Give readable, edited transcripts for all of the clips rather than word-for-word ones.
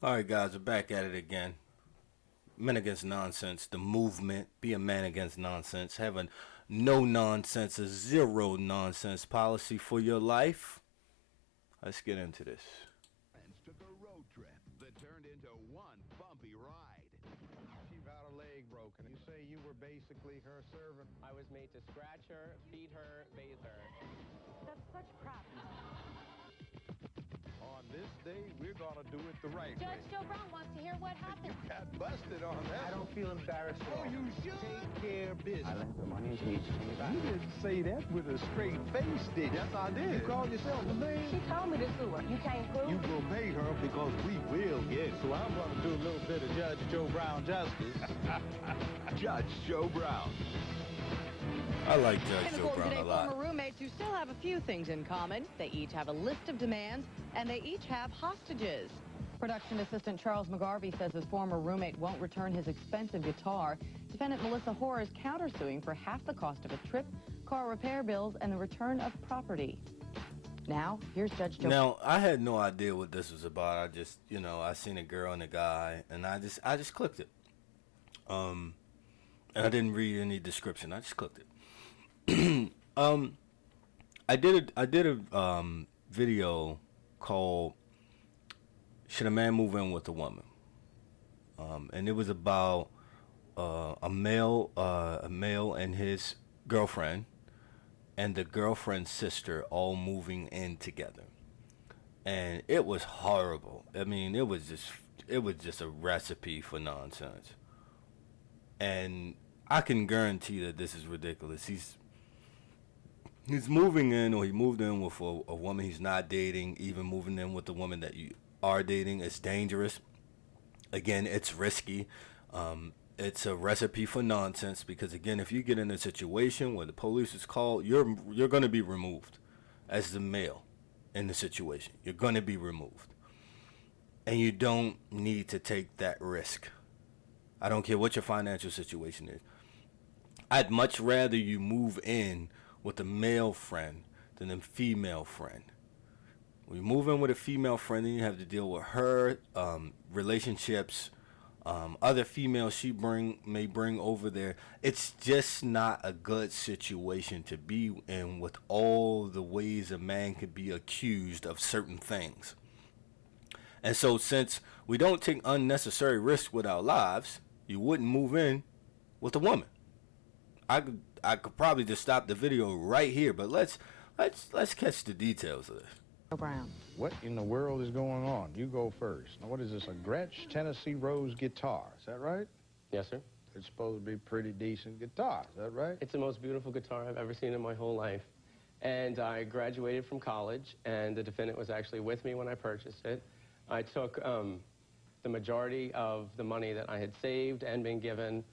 All right, guys, we're back at it again. Men Against Nonsense, the movement. Be a man against nonsense. Have a no nonsense, a zero nonsense policy for your life. Let's get into this. Friends took a road trip that turned into one bumpy ride. She got a leg broken. You say you were basically her servant. I was made to scratch her, feed her, bathe her. That's such crap. On this day, we're gonna do it the right Judge way. Joe Brown wants to hear what happened. You got busted on that. I don't feel embarrassed at Oh, all. you should. Take care of business. I left the money and she told me back. You didn't say that with a straight face, did you? Yes, I did. You called yourself a man? She told me to sue her. You can't prove You it. will pay her because we will get it. So I'm gonna do a little bit of Judge Joe Brown justice. Judge Joe Brown. I like Judge Joe Chemical Brown today, a lot. former roommates who still have a few things in common. They each have a list of demands, and they each have hostages. Production assistant Charles McGarvey says his former roommate won't return his expensive guitar. Defendant Melissa Hoare is countersuing for half the cost of a trip, car repair bills, and the return of property. Now, here's Judge Joe. Now, I had no idea what this was about. I just, I seen a girl and a guy, and I just clicked it. And I didn't read any description. I just clicked it. I did a video called "Should a Man Move In with a Woman?" And it was about a male and his girlfriend, and the girlfriend's sister all moving in together, and it was horrible. I mean, it was just a recipe for nonsense, and I can guarantee that this is ridiculous. He's moving in, or he moved in with a woman he's not dating. Even moving in with the woman that you are dating is dangerous. Again, it's risky. It's a recipe for nonsense because, again, if you get in a situation where the police is called, you're going to be removed as the male in the situation. You're going to be removed, and you don't need to take that risk. I don't care what your financial situation is. I'd much rather you move in with a male friend than a female friend. When you move in with a female friend, then you have to deal with her relationships, other females she may bring over there. It's just not a good situation to be in with all the ways a man could be accused of certain things. And so since we don't take unnecessary risks with our lives, you wouldn't move in with a woman. I could probably just stop the video right here, but let's catch the details of this. Brown. What in the world is going on? You go first. Now, what is this, a Gretsch Tennessee Rose guitar? Is that right? Yes, sir. It's supposed to be a pretty decent guitar. Is that right? It's the most beautiful guitar I've ever seen in my whole life. And I graduated from college, and the defendant was actually with me when I purchased it. I took the majority of the money that I had saved and been given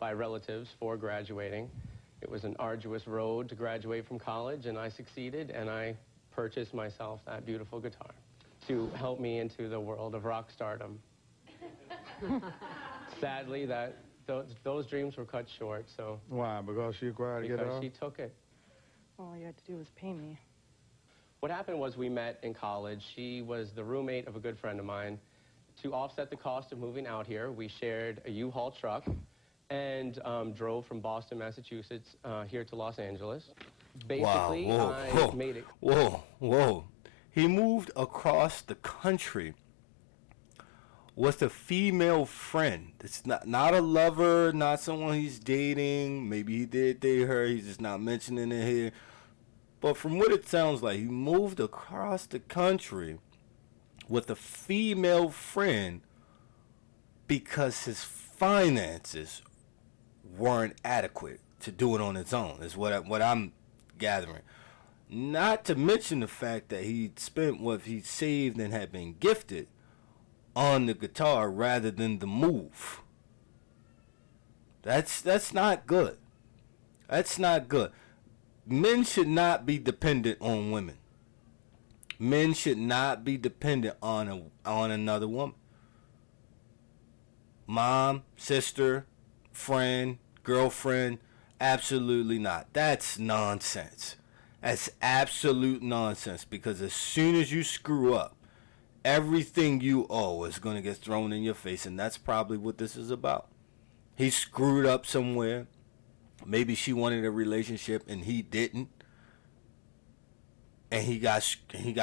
by relatives for graduating. It was an arduous road to graduate from college, and I succeeded, and I purchased myself that beautiful guitar to help me into the world of rock stardom. Sadly, those dreams were cut short, so... Why? Because she acquired a guitar? Because she took it. All you had to do was pay me. What happened was we met in college. She was the roommate of a good friend of mine. To offset the cost of moving out here, we shared a U-Haul truck and drove from Boston, Massachusetts, here to Los Angeles. Basically, I made it. Whoa. He moved across the country with a female friend. It's not a lover, not someone he's dating. Maybe he did date her. He's just not mentioning it here. But from what it sounds like, he moved across the country with a female friend because his finances weren't adequate to do it on his own, is what I'm gathering. Not to mention the fact that he spent what he saved and had been gifted on the guitar rather than the move. That's not good. That's not good. Men should not be dependent on women. Men should not be dependent on another woman. Mom, sister, friend, girlfriend, absolutely not. That's nonsense. That's absolute nonsense, because as soon as you screw up everything you owe is going to get thrown in your face, and that's probably what this is about. He screwed up somewhere. Maybe she wanted a relationship and he didn't, and he got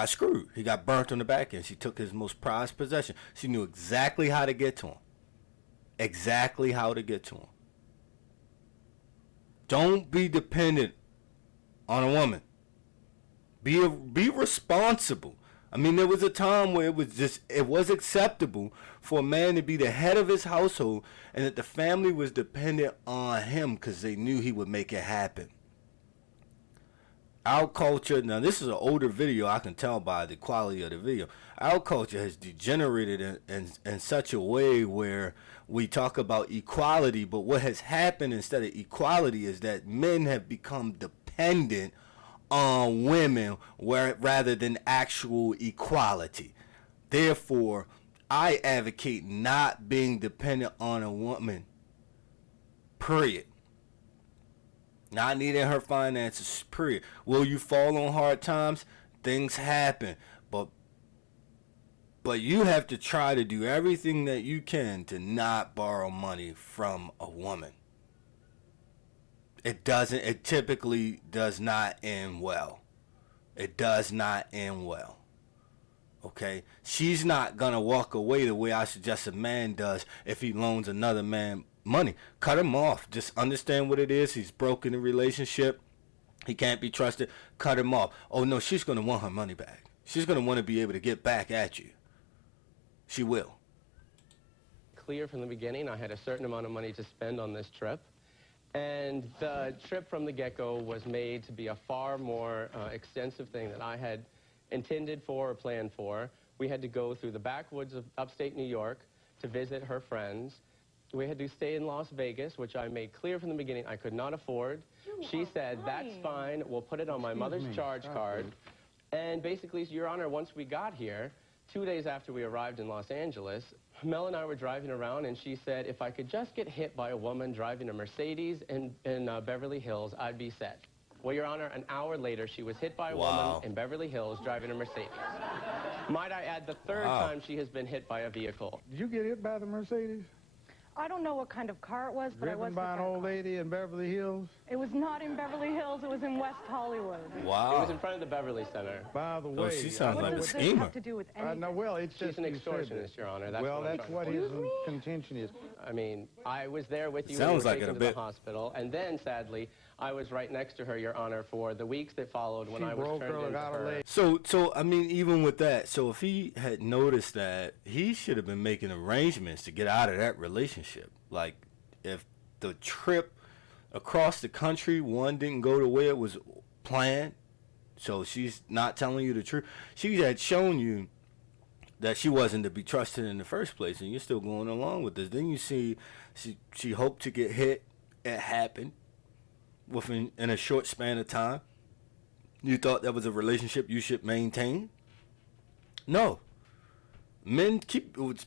screwed. He got burnt on the back end. She took his most prized possession. She knew exactly how to get to him. Exactly how to get to him. Don't be dependent on a woman. Be responsible. I mean, there was a time where it was acceptable for a man to be the head of his household and that the family was dependent on him because they knew he would make it happen. Our culture, now this is an older video, I can tell by the quality of the video. Our culture has degenerated in such a way where we talk about equality, but what has happened instead of equality is that men have become dependent on women rather than actual equality. Therefore, I advocate not being dependent on a woman, period. Not needing her finances, period. Will you fall on hard times? Things happen, but you have to try to do everything that you can to not borrow money from a woman. It typically does not end well. It does not end well. Okay? She's not going to walk away the way I suggest a man does if he loans another man money. Cut him off. Just understand what it is. He's broken the relationship. He can't be trusted. Cut him off. Oh, no, she's going to want her money back. She's going to want to be able to get back at you. She will. Clear from the beginning, I had a certain amount of money to spend on this trip. And the trip from the get-go was made to be a far more extensive thing than I had intended for or planned for. We had to go through the backwoods of upstate New York to visit her friends. We had to stay in Las Vegas, which I made clear from the beginning I could not afford. She said, that's fine, we'll put it on my mother's charge card. And basically, Your Honor, once we got here, 2 days after we arrived in Los Angeles, Mel and I were driving around, and she said, if I could just get hit by a woman driving a Mercedes in Beverly Hills, I'd be set. Well, Your Honor, an hour later, she was hit by a woman in Beverly Hills driving a Mercedes. Might I add, the third time she has been hit by a vehicle. Did you get hit by the Mercedes? I don't know what kind of car it was, but I was Driven by an old lady in Beverly Hills? It was not in Beverly Hills. It was in West Hollywood. Wow. It was in front of the Beverly Center. By the way, she sounds like a What does this schemer. have to do with anything? no, well, it's She's just an you said extortionist, that. Your Honor. That's Well, what I'm that's trying what to his say. contention is. I mean, I was there with you Sounds when like you were it a taken to the bit. hospital, and then, sadly, I was right next to her, Your Honor, for the weeks that followed when She I was broke turned her, into got her her. leg. So I mean, even with that, so if he had noticed that, he should have been making arrangements to get out of that relationship. Like, if the trip across the country, one didn't go the way it was planned, so she's not telling you the truth. She had shown you that she wasn't to be trusted in the first place, and you're still going along with this. Then you see she hoped to get hit. It happened in a short span of time. You thought that was a relationship you should maintain? No. Men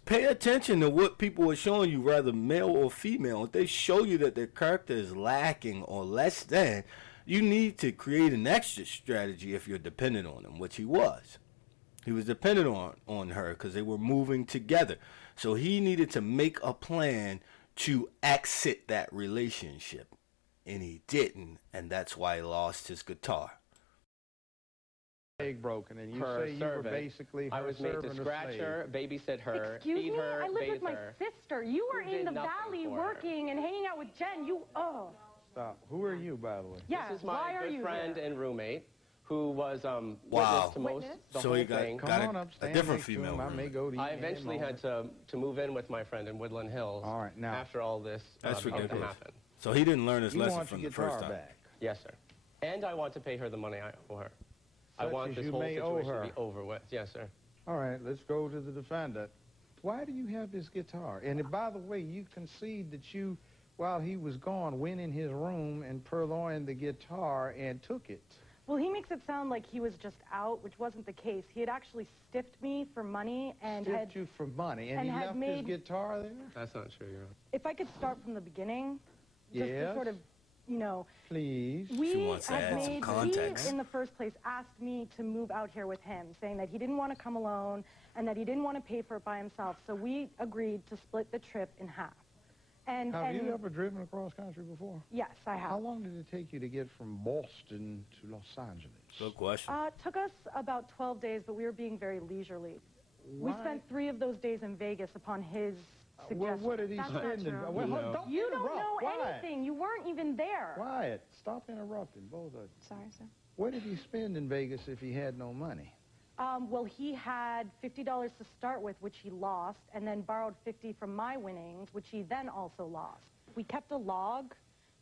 pay attention to what people are showing you, whether male or female. If they show you that their character is lacking or less than, you need to create an exit strategy if you're dependent on him, which he was. He was dependent on her because they were moving together. So he needed to make a plan to exit that relationship, and he didn't, and that's why he lost his guitar. Leg broken, and you Her say you servant. were basically her I was made to servant or scratch slave. her, babysit her, Excuse feed me? her, I lived bathe with my her. sister. You were You in did the nothing valley for her. working and hanging out with Jen. Stop. Who are you, by the way? Yeah, This is why my are good you friend here? and roommate who was Wow. witness to most Witness? the So whole he got- thing. Come got on up, a stand different next to female him. I may roommate. go to I you in a eventually had moment. to move in with my friend in Woodland Hills. All right, now. After all this That's began to ridiculous. happen. So he didn't learn his You lesson want from your the first guitar time. back. Yes, sir. And I want to pay her the money I owe her. I Such want as this you whole may owe situation to her. be over with. Yes, sir. All right, let's go to the defendant. Why do you have this guitar? And by the way, you concede that you, while he was gone, went in his room and purloined the guitar and took it. Well, he makes it sound like he was just out, which wasn't the case. He had actually stiffed me for money and Stiffed you for money, and and he had left his made- guitar there? That's not true, Your Honor. If I could start from the beginning, just to Yes. sort of you know, Please. She we wants to had add some made, context. he in the first place asked me to move out here with him, saying that he didn't want to come alone and that he didn't want to pay for it by himself. So we agreed to split the trip in half. Have you ever driven across country before? Yes, I have. How long did it take you to get from Boston to Los Angeles? Good question. It took us about 12 days, but we were being very leisurely. We Why? spent 3 of those days in Vegas upon his suggestion. Well, what did he That's not spend? true. Well, No. don't You don't interrupt. know Wyatt. anything. You weren't even there. Wyatt, stop interrupting, both of you. Sorry, sir. What did he spend in Vegas if he had no money? Well, he had $50 to start with, which he lost, and then borrowed $50 from my winnings, which he then also lost. We kept a log,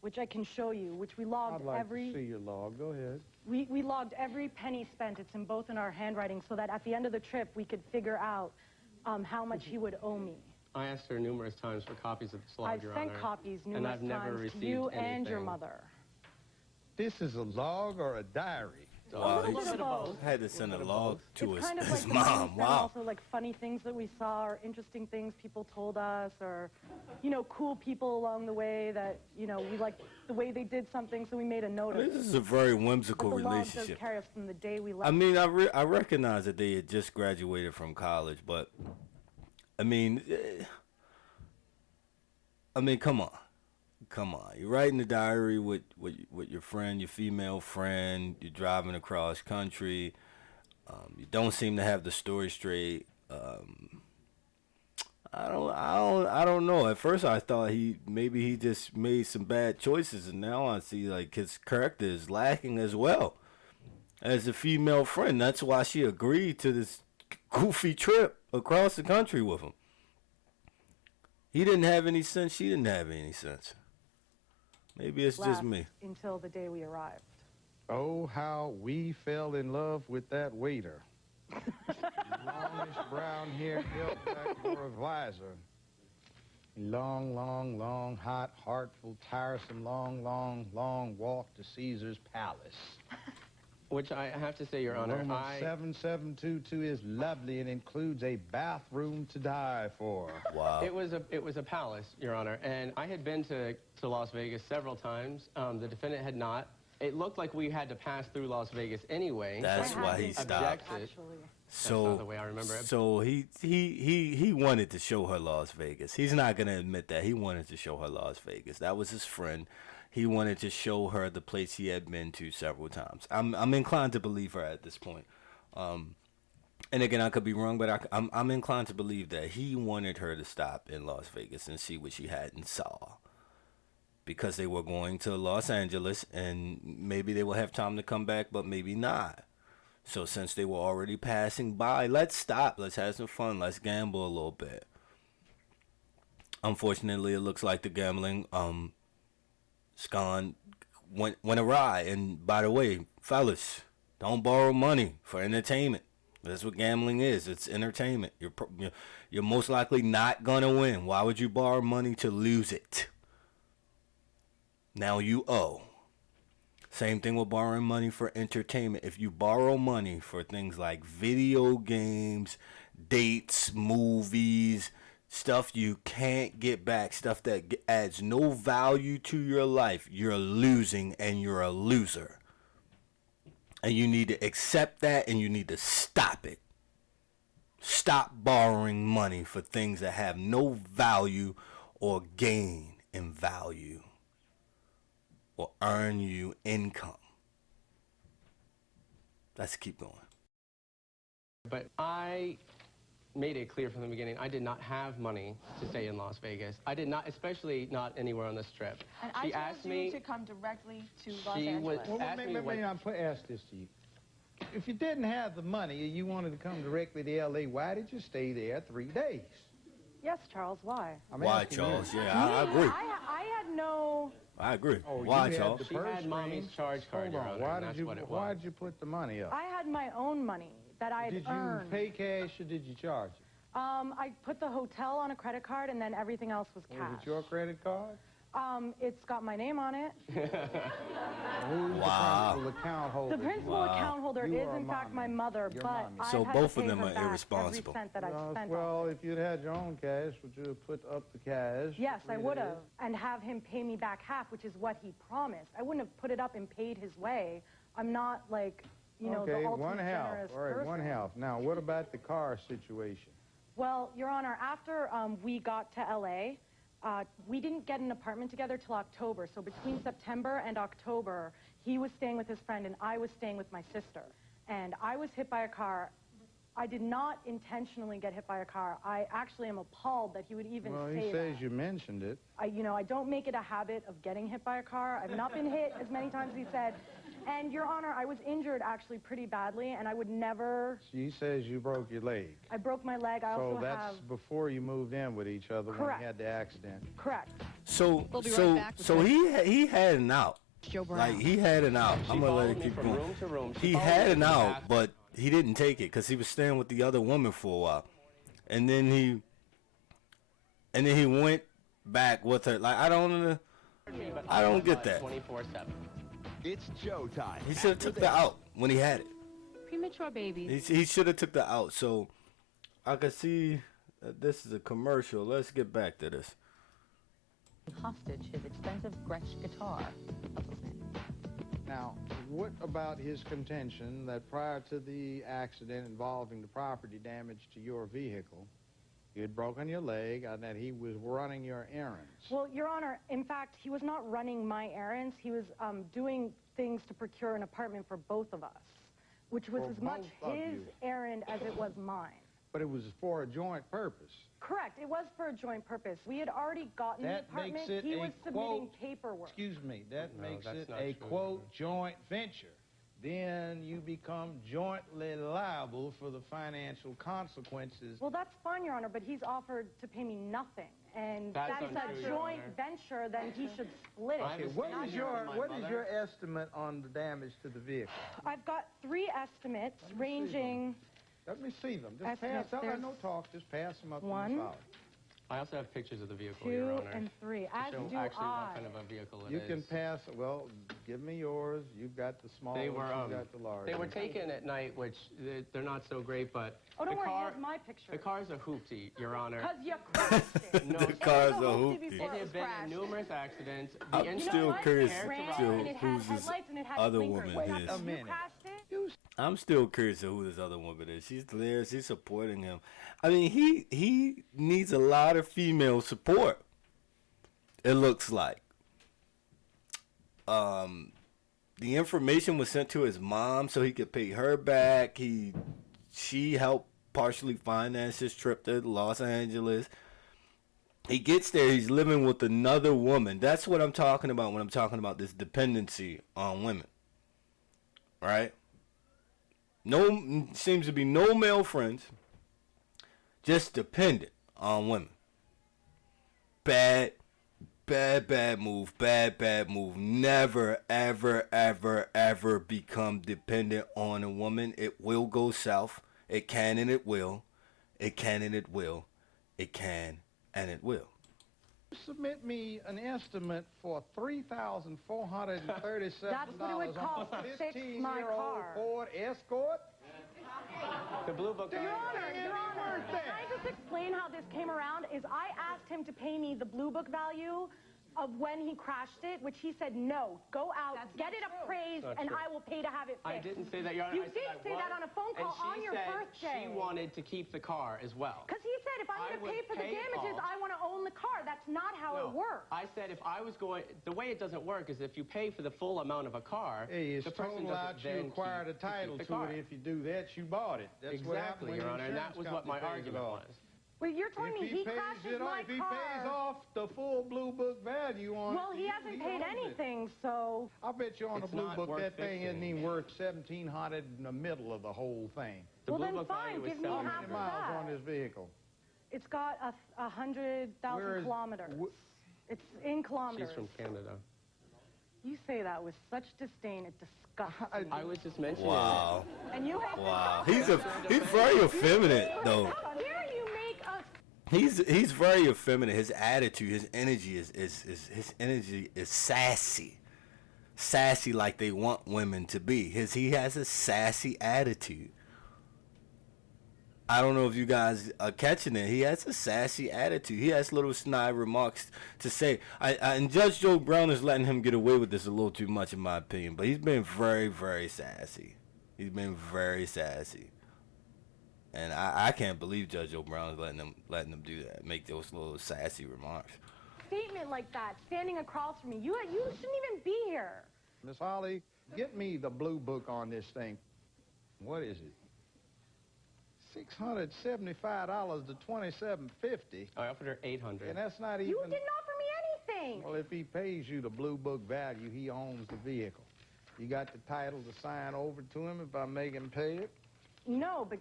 which I can show you, which we logged I'd like every... to see your log. Go ahead. We logged every penny spent. It's in both in our handwriting, so that at the end of the trip, we could figure out how much he would owe me. I asked her numerous times for copies of this log, I've Your sent Honor, copies and numerous I've never times to received you and your anything. mother. This is a log or a diary? Wow, little bit of both. had to send a log to It's kind of his like mom. and Wow. also like funny things that we saw, or interesting things people told us, or, you know, cool people along the way that, you know, we liked the way they did something, so we made a note of it. This is a very But whimsical the log does relationship. carry us from the day we left. I mean, I recognize that they had just graduated from college, but I mean, come on. You're writing a diary with your friend, your female friend. You're driving across country. You don't seem to have the story straight. I don't know. At first, I thought maybe he just made some bad choices, and now I see like his character is lacking as well as a female friend. That's why she agreed to this goofy trip across the country with him. He didn't have any sense. She didn't have any sense. Maybe it's just Last me. until the day we arrived. Oh, how we fell in love with that waiter. Longish brown hair, built back for a visor. Long, hot, heartful, tiresome, long walk to Caesar's palace. Which I have to say, Your Honor, Room 7722 is lovely and includes a bathroom to die for. Wow. It was a palace, Your Honor, and I had been to Las Vegas several times. The defendant had not. It looked like we had to pass through Las Vegas anyway. That's I why had he been, stopped. Actually. That's not the way I remember it. So he wanted to show her Las Vegas. He's not gonna admit that. He wanted to show her Las Vegas. That was his friend. He wanted to show her the place he had been to several times. I'm inclined to believe her at this point. And again, I could be wrong, but I'm inclined to believe that he wanted her to stop in Las Vegas and see what she hadn't saw. Because they were going to Los Angeles, and maybe they will have time to come back, but maybe not. So since they were already passing by, let's stop. Let's have some fun. Let's gamble a little bit. Unfortunately, it looks like the gambling went awry. And by the way, fellas, don't borrow money for entertainment. That's what gambling is. It's entertainment. You're most likely not gonna win. Why would you borrow money to lose it? Now you owe. Same thing with borrowing money for entertainment. If you borrow money for things like video games, dates, movies, stuff you can't get back, stuff that adds no value to your life, you're losing and you're a loser. And you need to accept that, and you need to stop it. Stop borrowing money for things that have no value or gain in value or earn you income. Let's keep going. But I made it clear from the beginning, I did not have money to stay in Las Vegas. I did not, especially not anywhere on this trip. And She I asked told you me, to come directly to Los she Angeles. was- Well, Ask me what- maybe I'll ask this to you. If you didn't have the money and you wanted to come directly to L.A., why did you stay there 3 days? Yes, Charles, why? I'm Why, asking you. Charles? Yeah, I agree. I had no... I agree. Oh, Why, you had Charles? the She purse had mommy's strings? charge card, Hold Your on. Honor, Why and did that's you? what it Why was. did you put the money up? I had my own money that I had Did you earned. pay cash or did you charge it? I put the hotel on a credit card, and then everything else was Was cash. it your credit card? It's got my name on it. Who's Wow. the principal account holder? The principal account holder You is, are in fact, my mommy. mother, You're but mommy. I So had both to of pay them her are back irresponsible. every cent that I've spent on Well, if you'd had your own cash, would you have put up the cash? for Yes, I 3 would days? have, and have him pay me back half, which is what he promised. I wouldn't have put it up and paid his way. I'm not like, you know, Okay, the ultimate one half. generous All right, person. one half. Now, what about the car situation? Well, Your Honor, after we got to L.A., we didn't get an apartment together till October. So between September and October, he was staying with his friend and I was staying with my sister. And I was hit by a car. I did not intentionally get hit by a car. I actually am appalled that he would even Well, say he says that. you mentioned it. I don't make it a habit of getting hit by a car. I've not been hit as many times as he said. And, Your Honor, I was injured actually pretty badly, and I would never... He says you broke your leg. I broke my leg. I So also that's have... before you moved in with each other when Correct. you had the accident. Correct. So We'll be right back with more. he had an out. Joe Brown. Like he had an out. She I'm gonna let followed it me keep from going. room to room. She He followed had me an to the out, bathroom. but he didn't take it because he was staying with the other woman for a while, and then he went back with her. Like I don't get that. 24/7. It's Joe time. He should have took the out when he had it. Premature babies. He should have took the out. So I could see that this is a commercial. Let's get back to this. Hostage his expensive Gretsch guitar. Let's listen. Now, what about his contention that prior to the accident involving the property damage to your vehicle, you had broken your leg and that he was running your errands? Well, Your Honor, in fact, he was not running my errands. He was doing things to procure an apartment for both of us, which was For as much both of his you. errand as it was mine. But it was for a joint purpose. Correct. It was for a joint purpose. We had already gotten the That apartment. makes it He a was submitting quote- paperwork. Excuse me, that No, makes that's it not a, true. quote, joint venture. Then you become jointly liable for the financial consequences. Well, that's fine, Your Honor, but he's offered to pay me nothing. And That's that's untrue, a Your joint Honor. venture, then he should split it. I Okay, was what staying is here with my what is mother. your estimate on the damage to the vehicle? I've got 3 estimates Let me see ranging... Let me see them. Just Estimates, pass. there's No talk. Just pass them up one, to the solid. I also have pictures of the vehicle, Your 2, Honor. and 3. to As show do actually I. what kind of a vehicle it You is. can pass. Well, give me yours. You've got the small They ones. were You've got the large. they were ones. taken at night, which they're not so great, but Oh, don't the worry, car here's my picture. the car's a hoopty, Your Honor. Because you crashed it. No, The it car's a was a hoopty hoopty. before It it has was been crashed. in numerous accidents. The I'm engine still mine curious ran, to and it had who's this headlights and it had other blinkers. woman Wait is. a A minute. You crashed it? I'm still curious of who this other woman is. She's there. She's supporting him. I mean, he needs a lot of female support. It looks like. The information was sent to his mom so he could pay her back. She helped partially finance his trip to Los Angeles. He gets there. He's living with another woman. That's what I'm talking about when I'm talking about this dependency on women. Right? No, seems to be no male friends. Just dependent on women. Bad move. Bad move. Never, ever, ever, ever become dependent on a woman. It will go south. It can and it will. It can and it will. It can and it will. Submit me an estimate for $3,437 That's what it would cost on to a fix my 15-year-old car. Ford Escort. The Blue Book. Your Honor, It Your ain't Honor, worth can that. I just explain how this came around? Is I asked him to pay me the Blue Book value of when he crashed it, which he said no. Go out, get it appraised, Not and true. I will pay to have it I fixed. didn't say that, Your Honor. You I said did I say that would, on a phone call and on she your said birthday. She wanted to keep the car as well. Because he said, if I'm I going to would pay for the pay it damages, all. I want to own the car. That's not how it works. I said if I was going, the way it doesn't work is if you pay for the full amount of a car, Hey, it's the person total doesn't out. You then acquired a keep title the to car. it. If you do that, you bought it. That's what happened Exactly, when Your the Honor, and that insurance was what my company pays it argument off. was. Well, you're telling me he crashed my if he car. pays off the full Blue Book value on Well, it, he hasn't paid owns it. anything, so... I bet you on It's the Blue not Book worth that thing isn't fixing. even worth $1,700 in the middle of the whole thing. The Well, Blue then Book fine, value was give me How $700. half many of miles that. on this vehicle? It's got 100,000 Where is- kilometers. It's in kilometers. She's from Canada. You say that with such disdain, it disgusts me. I was just mentioning And you have Wow. He's very effeminate though. How dare you make us... He's very effeminate. His attitude, his energy his energy is sassy. Sassy like they want women to be. He has a sassy attitude. I don't know if you guys are catching it. He has a sassy attitude. He has little snide remarks to say. And Judge Joe Brown is letting him get away with this a little too much, in my opinion. But he's been very, very sassy. He's been very sassy. And I can't believe Judge Joe Brown is letting them do that, make those little sassy remarks. Statement like that, standing across from me. You shouldn't even be here. Miss Holly, get me the blue book on this thing. What is it? $675 to $27.50. I offered her $800. And that's not even... You didn't offer me anything. Well, if he pays you the blue book value, he owns the vehicle. You got the title to sign over to him if I make him pay it? No, but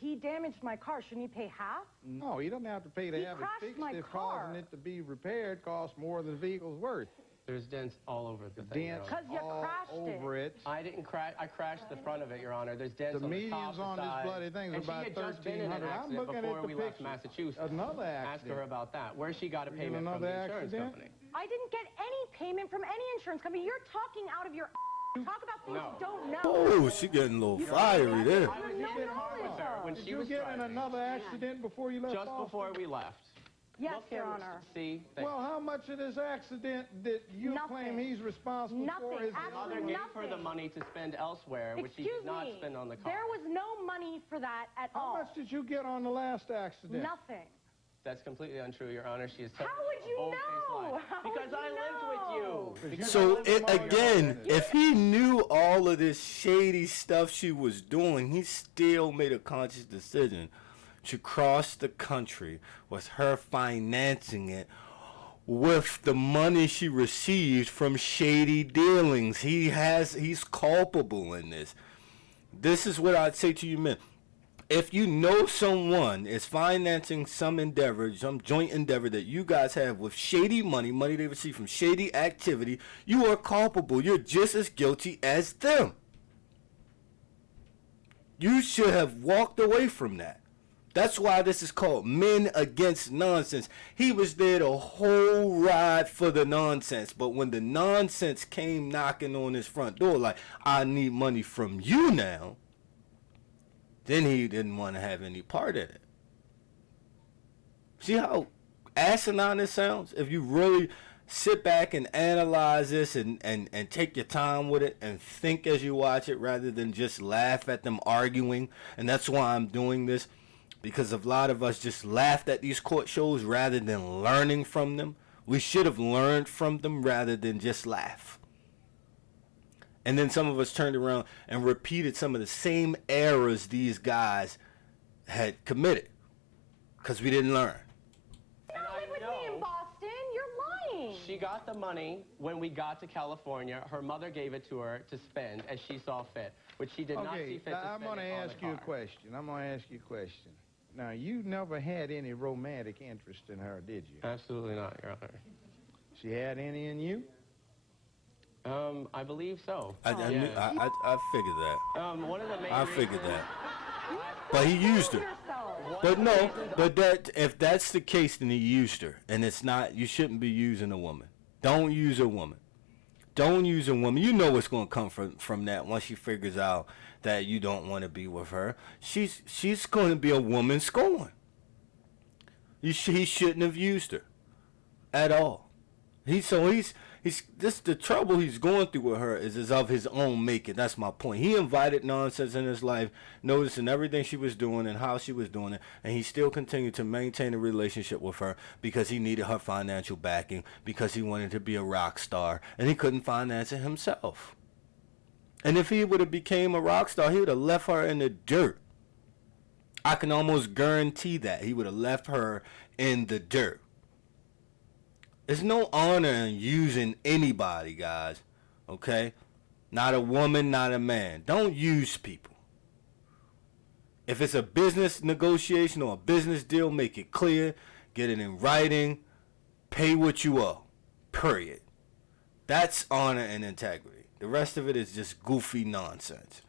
he damaged my car. Shouldn't he pay half? No, he doesn't have to pay to have it crashed fixed. my If car. causing it to be repaired costs more than the vehicle's worth. There's dents all over the thing, Your Dents Honor. 'Cause you all crashed over it. I didn't crash. I crashed the front of it, Your Honor. There's dents The on the top, medians the on this side. bloody thing is And about she had just been in an $1,300. I'm accident looking before at the we left picture. Massachusetts. Another Ask accident. her about that. Where she got a payment from another the insurance accident? company. I didn't get any payment from any insurance company. You're talking out of your Talk about things you don't know. Oh, she getting a little fiery there. I was No here in the car with knowledge her of. when Did she you was get in driving. another accident before you left Just Boston? before we left. Yes, Look Your and Honor. See. Well, how much of this accident that you Nothing. claim he's responsible Nothing. for is Her Actually, mother gave her the nothing. money to spend elsewhere, which she Excuse did not me. spend on the car. There was no money for that at How all. much did you get on the last accident? Nothing. That's completely untrue, Your Honor. She is telling How would you a bold-faced know? lie. How Because would I you lived know? with you. Because So I lived with you. again, if he knew all of this shady stuff she was doing, he still made a conscious decision to cross the country with her financing it with the money she received from shady dealings. He's culpable in this. This is what I'd say to you men. If you know someone is financing some endeavor, some joint endeavor that you guys have with shady money they receive from shady activity, you are culpable. You're just as guilty as them. You should have walked away from that. That's why this is called Men Against Nonsense. He was there the whole ride for the nonsense. But when the nonsense came knocking on his front door like, I need money from you now, then he didn't want to have any part in it. See how asinine this sounds? If you really sit back and analyze this and take your time with it and think as you watch it rather than just laugh at them arguing. And that's why I'm doing this, because a lot of us just laughed at these court shows rather than learning from them. We should have learned from them rather than just laugh. And then some of us turned around and repeated some of the same errors these guys had committed because we didn't learn. You don't live with me in Boston. You're lying. She got the money when we got to California. Her mother gave it to her to spend as she saw fit, which she did not see Okay, fit to now spend I'm going to it on ask the you a car. question. I'm going to ask you a question. Now, you never had any romantic interest in her, did you? Absolutely not, Your Honor. She had any in you? I believe so. I Yeah. figured that. One of the main I figured reasons- that. But he used her. Yourself. But no, but that if that's the case, then he used her, and it's not. You shouldn't be using a woman. Don't use a woman. Don't use a woman. You know what's going to come from that once she figures out that you don't want to be with her. She's going to be a woman scorn. He shouldn't have used her at all. He's this the trouble he's going through with her is of his own making. That's my point. He invited nonsense in his life, noticing everything she was doing and how she was doing it, and he still continued to maintain a relationship with her because he needed her financial backing, because he wanted to be a rock star, and he couldn't finance it himself. And if he would have became a rock star, he would have left her in the dirt. I can almost guarantee that he would have left her in the dirt. There's no honor in using anybody, guys. Okay? Not a woman, not a man. Don't use people. If it's a business negotiation or a business deal, make it clear. Get it in writing. Pay what you owe. Period. That's honor and integrity. The rest of it is just goofy nonsense.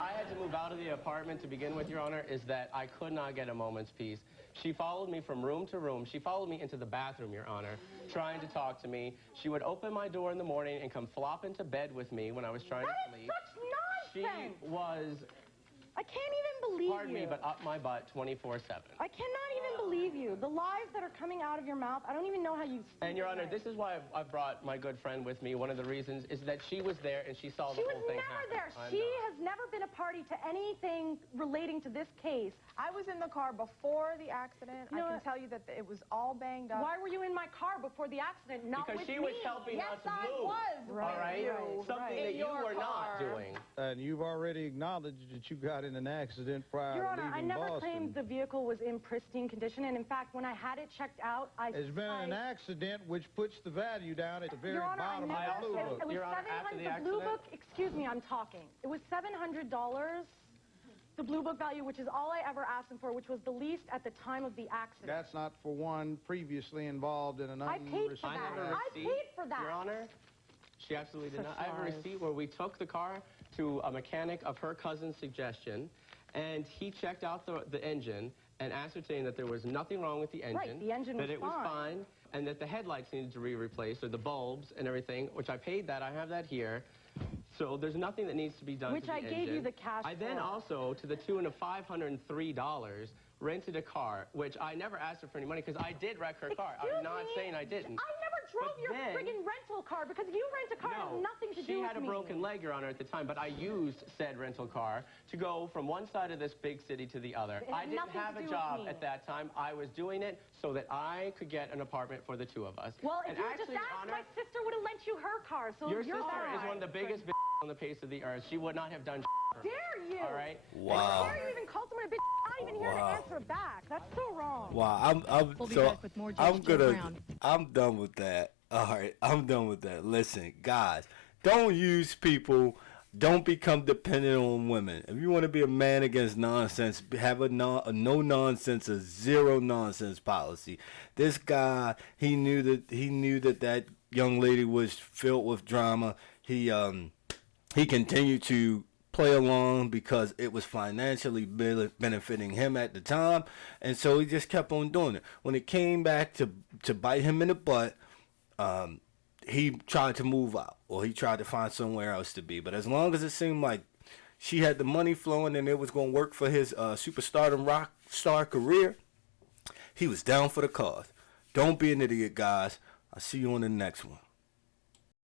I had to move out of the apartment to begin with, Your Honor, is that I could not get a moment's peace. She followed me from room to room. She followed me into the bathroom, Your Honor, trying to talk to me. She would open my door in the morning and come flop into bed with me when I was trying to sleep. Such nonsense! She was, I can't even believe pardon you. me, but up my butt 24/7. I cannot even believe you. The lies that are coming out of your mouth, I don't even know how you speak. And, Your Honor, this is why I've brought my good friend with me. One of the reasons is that she was there and she saw the whole thing happen. She was never there. She has never been a party to anything relating to this case. I was in the car before the accident. You know I can what? tell you that it was all banged up. Why were you in my car before the accident? Not Because with she me. was helping Yes, us I move. was All with right? you. Something In that you your were not car. doing. And you've already acknowledged that you got in an accident prior Your to Honor, leaving I never Boston. claimed the vehicle was in pristine condition, and in fact, when I had it checked out, There's been an accident which puts the value down at the very Your Honor, bottom I of never, the blue it book. was Your Honor, after the $700. The blue accident? book, excuse me, I'm talking. It was $700. The blue book value, which is all I ever asked him for, which was the least at the time of the accident. That's not for one previously involved in an I paid for I that. have a I receipt, paid for that. Your Honor. She absolutely did Such not. I have a lies. receipt where we took the car to a mechanic of her cousin's suggestion, and he checked out the engine and ascertained that there was nothing wrong with the engine. Right, the engine was that it was fine, and that the headlights needed to be replaced, or the bulbs and everything, which I paid that. I have that here. So there's nothing that needs to be done Which to the I engine. gave you the cash I then for. also, to the tune of $503, rented a car, which I never asked her for any money because I did wreck her car. I'm not saying I didn't. I never drove But your then- friggin' rental car because you rent a car has nothing to do with me. She had a broken leg, Your Honor, at the time, but I used said rental car to go from one side of this big city to the other. It had I didn't nothing to have do a with job me. at that time. I was doing it so that I could get an apartment for the two of us. Well, if And you actually, just asked, Honor, my sister would have lent you her car, so your you're sister fine. is one of the biggest on the face of the earth. She would not have done for me. Dare you? All right? Wow. How dare you even call someone a bitch? I'm not even here to Wow. answer back. That's so wrong. Wow, We'll be so back with more I'm Judge Joe gonna, Brown. I'm done with that. All right, I'm done with that. Listen, guys, don't use people. Don't become dependent on women. If you want to be a man against nonsense, have a no nonsense, a zero nonsense policy. This guy, he knew that young lady was filled with drama. He continued to play along because it was financially benefiting him at the time, and so he just kept on doing it. When it came back to bite him in the butt, he tried to move out, or he tried to find somewhere else to be. But as long as it seemed like she had the money flowing and it was going to work for his superstardom rock star career, he was down for the cause. Don't be an idiot, guys. I'll see you on the next one.